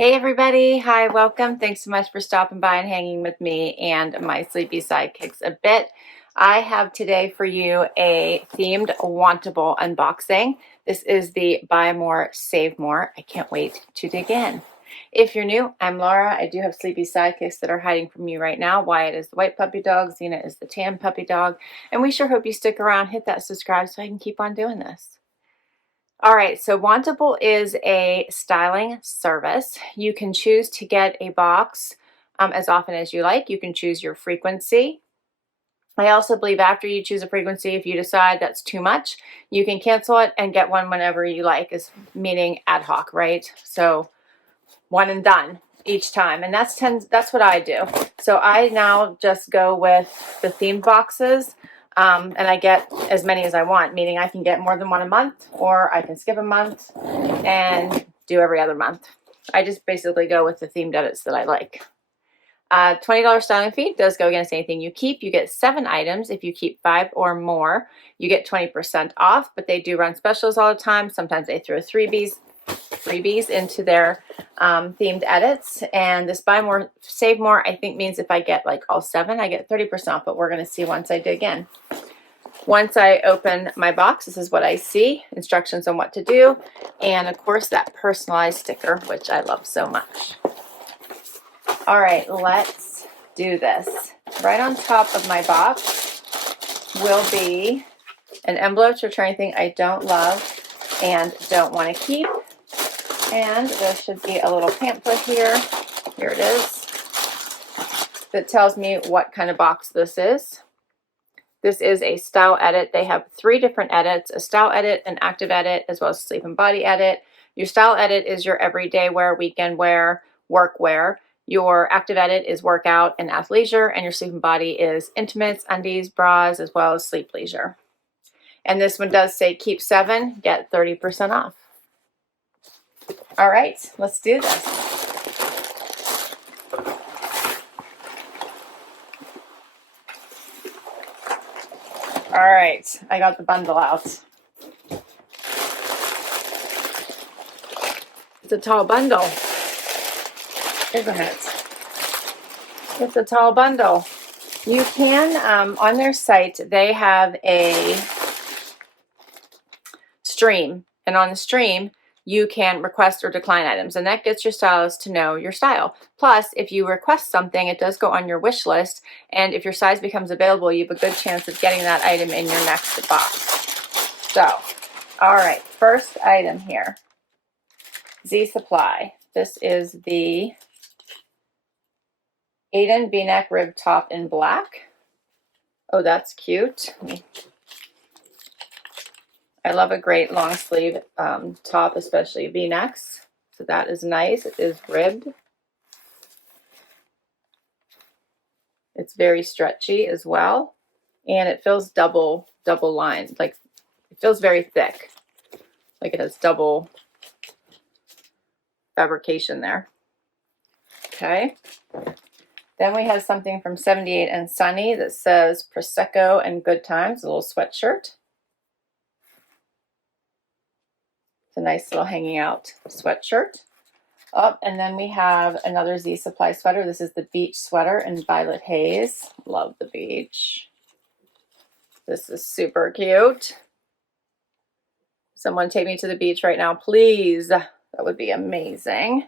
Hey everybody, hi, welcome. Thanks so much for stopping by and hanging with me and my sleepy sidekicks a bit. I have today for you a themed Wantable unboxing. This is the Buy More, Save More. I can't wait to dig in. If you're new, I'm Laura. I do have sleepy sidekicks that are hiding from you right now. Wyatt is the white puppy dog, Xena is the tan puppy dog, and we sure hope you stick around, hit that subscribe so I can keep on doing this. All right, so Wantable is a styling service. You can choose to get a box as often as you like. You can choose your frequency. I also believe after you choose a frequency, if you decide that's too much, you can cancel it and get one whenever you like, meaning ad hoc, right? So one and done each time, and that's what I do. So I now just go with the themed boxes. And I get as many as I want, meaning I can get more than one a month, or I can skip a month and do every other month. I just basically go with the themed edits that I like. $20 styling fee does go against anything you keep. You get 7 items. If you keep 5 or more, you get 20% off, but they do run specials all the time. Sometimes they throw freebies into their themed edits. And this Buy More, Save More, I think means if I get like all 7, I get 30% off, but we're going to see once I dig in. Once I open my box, this is what I see, instructions on what to do, and of course that personalized sticker, which I love so much. All right, let's do this. Right on top of my box will be an envelope to return anything I don't love and don't want to keep. And there should be a little pamphlet here. Here it is. That tells me what kind of box this is. This is a style edit. They have 3 different edits: a style edit, an active edit, as well as a sleep and body edit. Your style edit is your everyday wear, weekend wear, work wear. Your active edit is workout and athleisure, and your sleep and body is intimates, undies, bras, as well as sleep leisure. And this one does say keep 7, get 30% off. All right, let's do this. All right, I got the bundle out. It's a tall bundle, isn't it? It's a tall bundle. You can, on their site, they have a stream, and on the stream, you can request or decline items, and that gets your stylist to know your style. Plus, if you request something, it does go on your wish list, and if your size becomes available, you have a good chance of getting that item in your next box. So, all right, first item here, Z Supply. This is the Aden V-neck rib top in black. Oh, that's cute. I love a great long sleeve top, especially V-necks. So that is nice. It is ribbed. It's very stretchy as well. And it feels double lined. Like, it feels very thick. Like it has double fabrication there. Okay. Then we have something from 78 and Sunny that says Prosecco and Good Times, a little sweatshirt. It's a nice little hanging out sweatshirt. Oh, and then we have another Z Supply sweater. This is the beach sweater in Violet Haze. Love the beach. This is super cute. Someone take me to the beach right now, please. That would be amazing.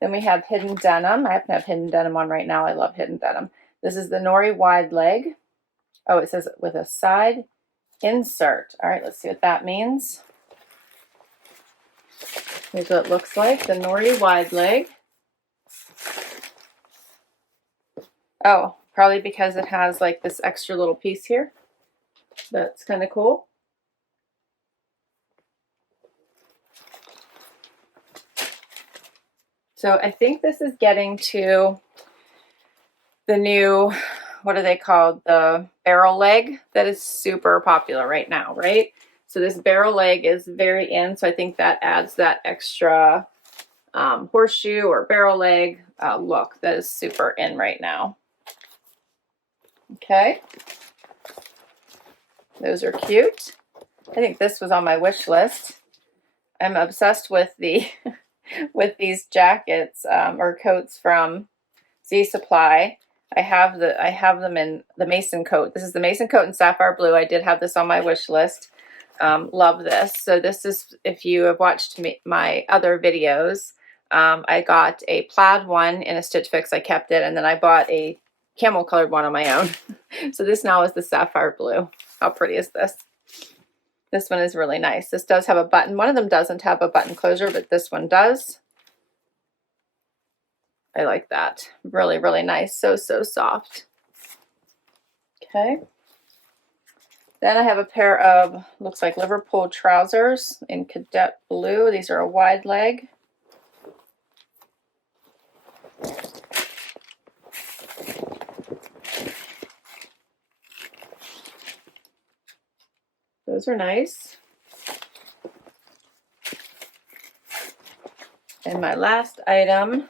Then we have hidden denim. I happen to have hidden denim on right now. I love hidden denim. This is the Nori wide leg. Oh, it says with a side insert. All right, let's see what that means. Here's what it looks like, the Nori wide leg. Oh, probably because it has like this extra little piece here. That's kind of cool. So I think this is getting to the new, what are they called? The barrel leg that is super popular right now, right? So this barrel leg is very in, so I think that adds that extra horseshoe or barrel leg look that is super in right now. Okay. Those are cute. I think this was on my wish list. I'm obsessed with the with these jackets or coats from Z Supply. I have them in the Mason coat. This is the Mason coat in sapphire blue. I did have this on my wish list. Love this. So this is, if you have watched my other videos, I got a plaid one in a Stitch Fix. I kept it, and then I bought a camel colored one on my own. So this now is the sapphire blue. How pretty is this? This one is really nice. This does have a button. One of them doesn't have a button closure, but this one does. I like that. Really, really nice. So, so soft. Okay. Then I have a pair of, looks like Liverpool trousers in cadet blue. These are a wide leg. Those are nice. And my last item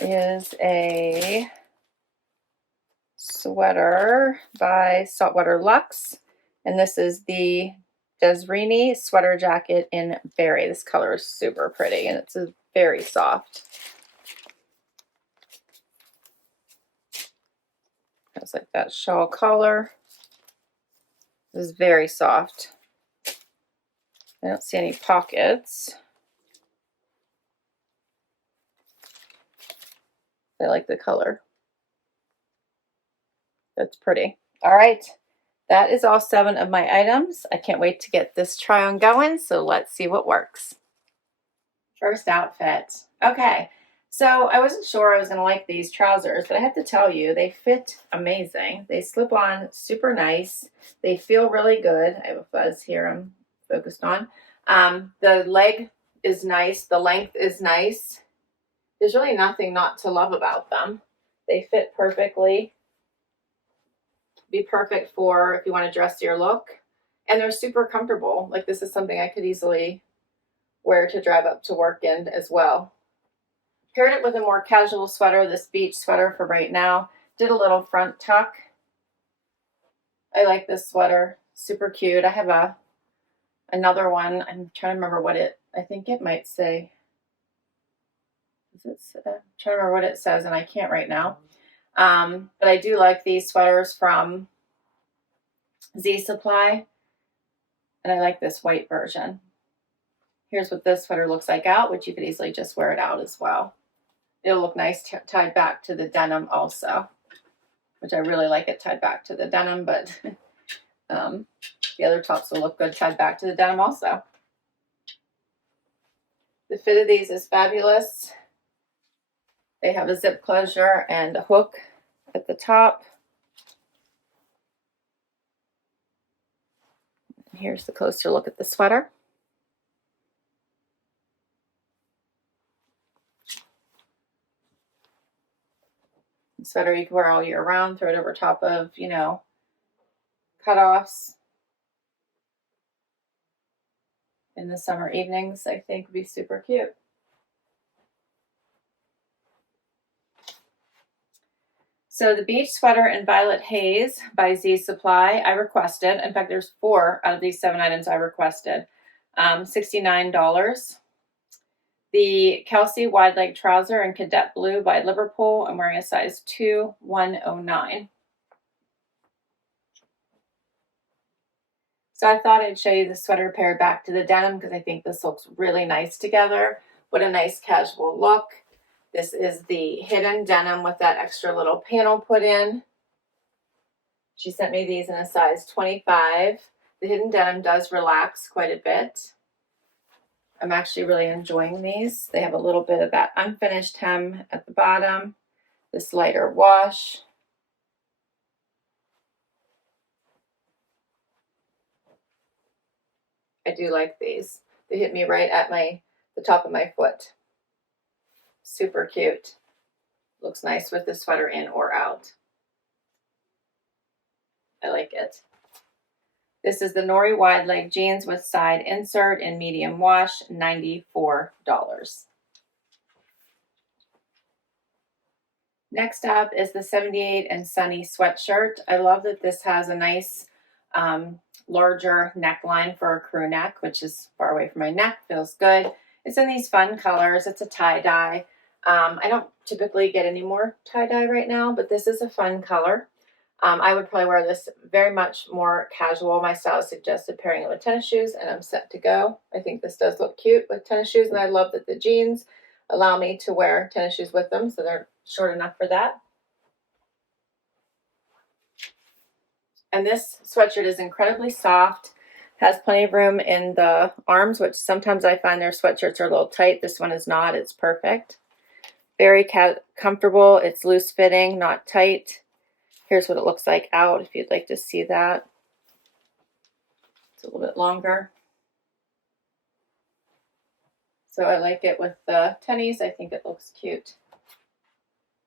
is a sweater by Saltwater Luxe. And this is the Desreeny sweater jacket in berry. This color is super pretty and it's very soft. It's like that shawl collar. This is very soft. I don't see any pockets. I like the color. That's pretty. All right. That is all 7 of my items. I can't wait to get this try on going, so let's see what works. First outfit. Okay. So I wasn't sure I was going to like these trousers, but I have to tell you, they fit amazing. They slip on super nice. They feel really good. I have a fuzz here I'm focused on. The leg is nice. The length is nice. There's really nothing not to love about them. They fit perfectly. Be perfect for if you want a dressier look. And they're super comfortable. Like this is something I could easily wear to drive up to work in as well. Paired it with a more casual sweater, this beach sweater for right now. Did a little front tuck. I like this sweater. Super cute. I have another one. I'm trying to remember what I think it might say. I'm trying to remember what it says, and I can't right now. But I do like these sweaters from Z Supply, and I like this white version. Here's what this sweater looks like out, which you could easily just wear it out as well. It'll look nice tied back to the denim also, which I really like it tied back to the denim, but the other tops will look good tied back to the denim also. The fit of these is fabulous. They have a zip closure and a hook at the top. Here's the closer look at the sweater. The sweater you can wear all year round, throw it over top of, you know, cutoffs. In the summer evenings, I think would be super cute. So the beach sweater in Violet Haze by Z Supply, I requested. In fact, there's 4 out of these 7 items I requested. $69. The Kelsey wide leg trouser in cadet blue by Liverpool. I'm wearing a size 2, 109. So I thought I'd show you the sweater paired back to the denim because I think this looks really nice together. What a nice casual look. This is the hidden denim with that extra little panel put in. She sent me these in a size 25. The hidden denim does relax quite a bit. I'm actually really enjoying these. They have a little bit of that unfinished hem at the bottom, this lighter wash. I do like these. They hit me right at the top of my foot. Super cute. Looks nice with the sweater in or out. I like it. This is the Nori wide leg jeans with side insert in medium wash, $94. Next up is the 78 and Sunny sweatshirt. I love that this has a nice larger neckline for a crew neck, which is far away from my neck, feels good. It's in these fun colors. It's a tie-dye. I don't typically get any more tie-dye right now, but this is a fun color. I would probably wear this very much more casual. My stylist suggested pairing it with tennis shoes, and I'm set to go. I think this does look cute with tennis shoes, and I love that the jeans allow me to wear tennis shoes with them, so they're short enough for that. And this sweatshirt is incredibly soft, has plenty of room in the arms, which sometimes I find their sweatshirts are a little tight. This one is not. It's perfect. Very comfortable. It's loose fitting, not tight. Here's what it looks like out if you'd like to see that. It's a little bit longer. So I like it with the tennies. I think it looks cute.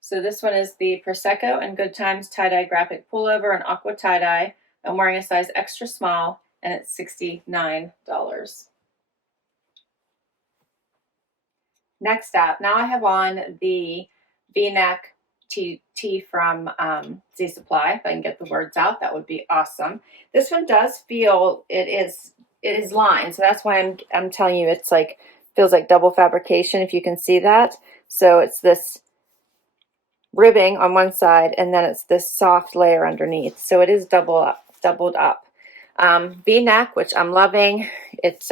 So this one is the Prosecco and Good Times tie-dye graphic pullover and aqua tie-dye. I'm wearing a size extra small, and it's $69. Next up, now I have on the V-neck tee from Z Supply. If I can get the words out, that would be awesome. This one does feel it is lined, so that's why I'm telling you it's like feels like double fabrication, if you can see that. So it's this ribbing on one side, and then it's this soft layer underneath. So it is doubled up. V-neck, which I'm loving. It's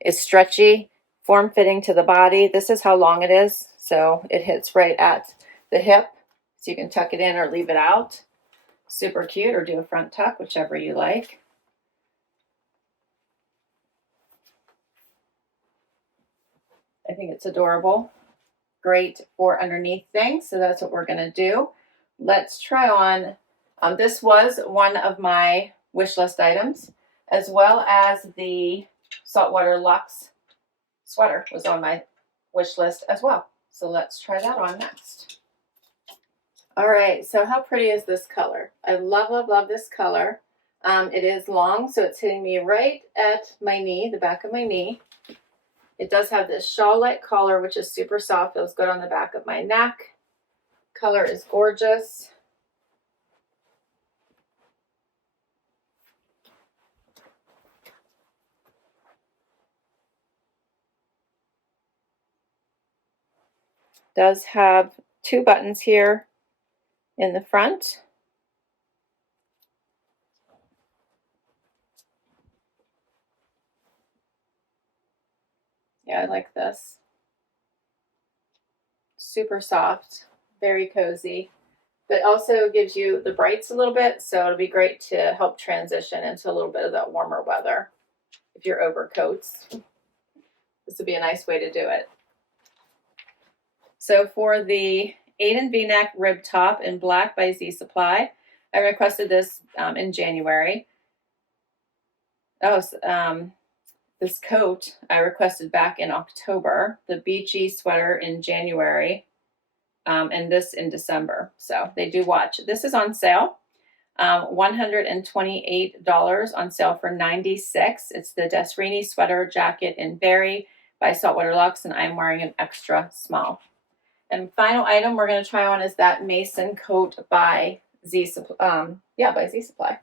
is stretchy, form-fitting to the body. This is how long it is. So it hits right at the hip. So you can tuck it in or leave it out. Super cute, or do a front tuck, whichever you like. I think it's adorable. Great for underneath things. So that's what we're going to do. Let's try on. This was one of my wish list items, as well as the Saltwater Luxe sweater was on my wish list as well. So let's try that on next. All right, so how pretty is this color? I love, love, love this color. It is long, so it's hitting me right at my knee, the back of my knee. It does have this shawl-like collar, which is super soft. Feels good on the back of my neck. Color is gorgeous. Does have 2 buttons here in the front. Yeah, I like this. Super soft, very cozy, but also gives you the brights a little bit, so it'll be great to help transition into a little bit of that warmer weather if you're overcoats. This would be a nice way to do it. So for the Aden V-neck rib top in black by Z Supply, I requested this in January. This coat I requested back in October, the beachy sweater in January, and this in December. So they do watch. This is on sale, $128 on sale for $96. It's the Desreeny sweater jacket in berry by Saltwater Luxe, and I'm wearing an extra small. And final item we're going to try on is that Mason coat by Z Supply. By Z Supply.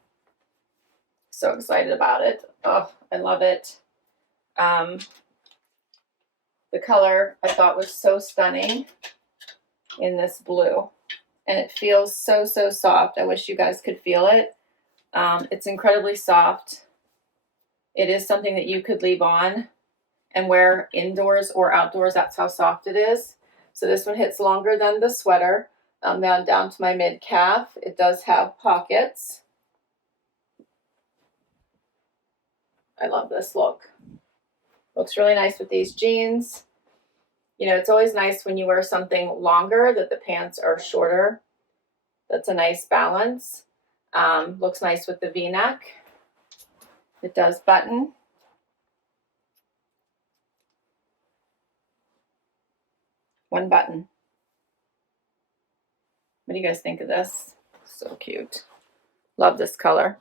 So excited about it. Oh, I love it. The color I thought was so stunning in this blue, and it feels so, so soft. I wish you guys could feel it. It's incredibly soft. It is something that you could leave on and wear indoors or outdoors. That's how soft it is. So this one hits longer than the sweater, down to my mid calf. It does have pockets. I love this look. Looks really nice with these jeans. You know, it's always nice when you wear something longer that the pants are shorter. That's a nice balance. Looks nice with the V-neck. It does button. One button. What do you guys think of this? So cute. Love this color.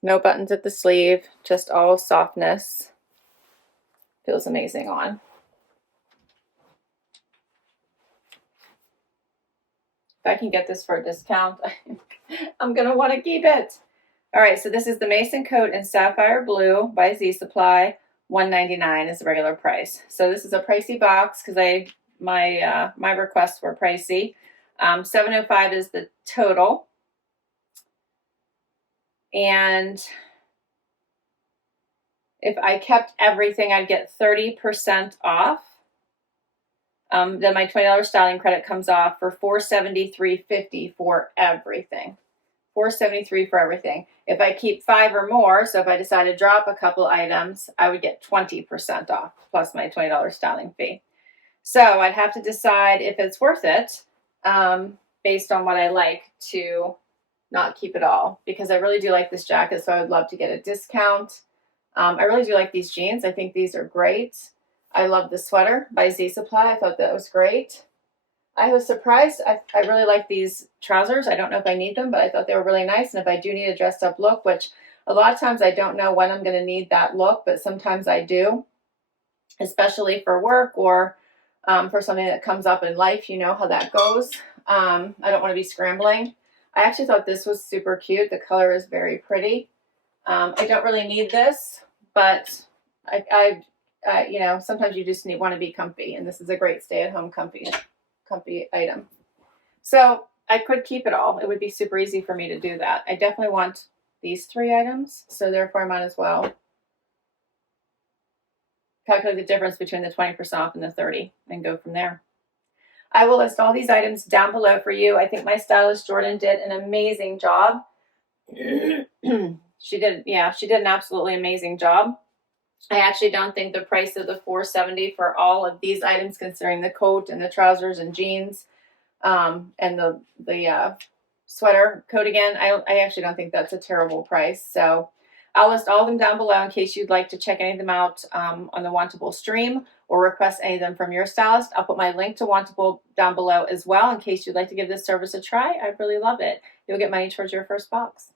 No buttons at the sleeve, just all softness. Feels amazing on. If I can get this for a discount, I'm going to want to keep it. All right, so this is the Mason Coat in Sapphire Blue by Z Supply. $1.99 is the regular price. So this is a pricey box because my requests were pricey. $7.05 is the total. And if I kept everything, I'd get 30% off. Then my $20 styling credit comes off for $473.50 for everything. $473 for everything. If I keep 5 or more, so if I decide to drop a couple items, I would get 20% off plus my $20 styling fee. So I'd have to decide if it's worth it based on what I like to not keep it all, because I really do like this jacket, so I would love to get a discount. I really do like these jeans. I think these are great. I love the sweater by Z Supply. I thought that was great. I was surprised. I really like these trousers. I don't know if I need them, but I thought they were really nice. And if I do need a dressed up look, which a lot of times I don't know when I'm going to need that look, but sometimes I do, especially for work or for something that comes up in life. You know how that goes. I don't want to be scrambling. I actually thought this was super cute. The color is very pretty. I don't really need this, but you know, sometimes you just want to be comfy, and this is a great stay-at-home comfy item. So I could keep it all. It would be super easy for me to do that. I definitely want these 3 items, so therefore I might as well calculate the difference between the 20% off and the 30 and go from there. I will list all these items down below for you. I think my stylist Jordan did an amazing job. She did an absolutely amazing job. I actually don't think the price of the $470 for all of these items, considering the coat and the trousers and jeans, and the sweater coat again, I actually don't think that's a terrible price. So I'll list all of them down below in case you'd like to check any of them out on the Wantable stream or request any of them from your stylist. I'll put my link to Wantable down below as well in case you'd like to give this service a try. I'd really love it. You'll get money towards your first box.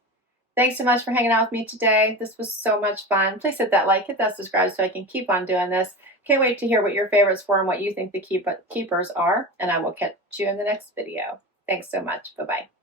Thanks so much for hanging out with me today. This was so much fun. Please hit that like, hit that subscribe so I can keep on doing this. Can't wait to hear what your favorites were and what you think the keepers are. And I will catch you in the next video. Thanks so much. Bye-bye.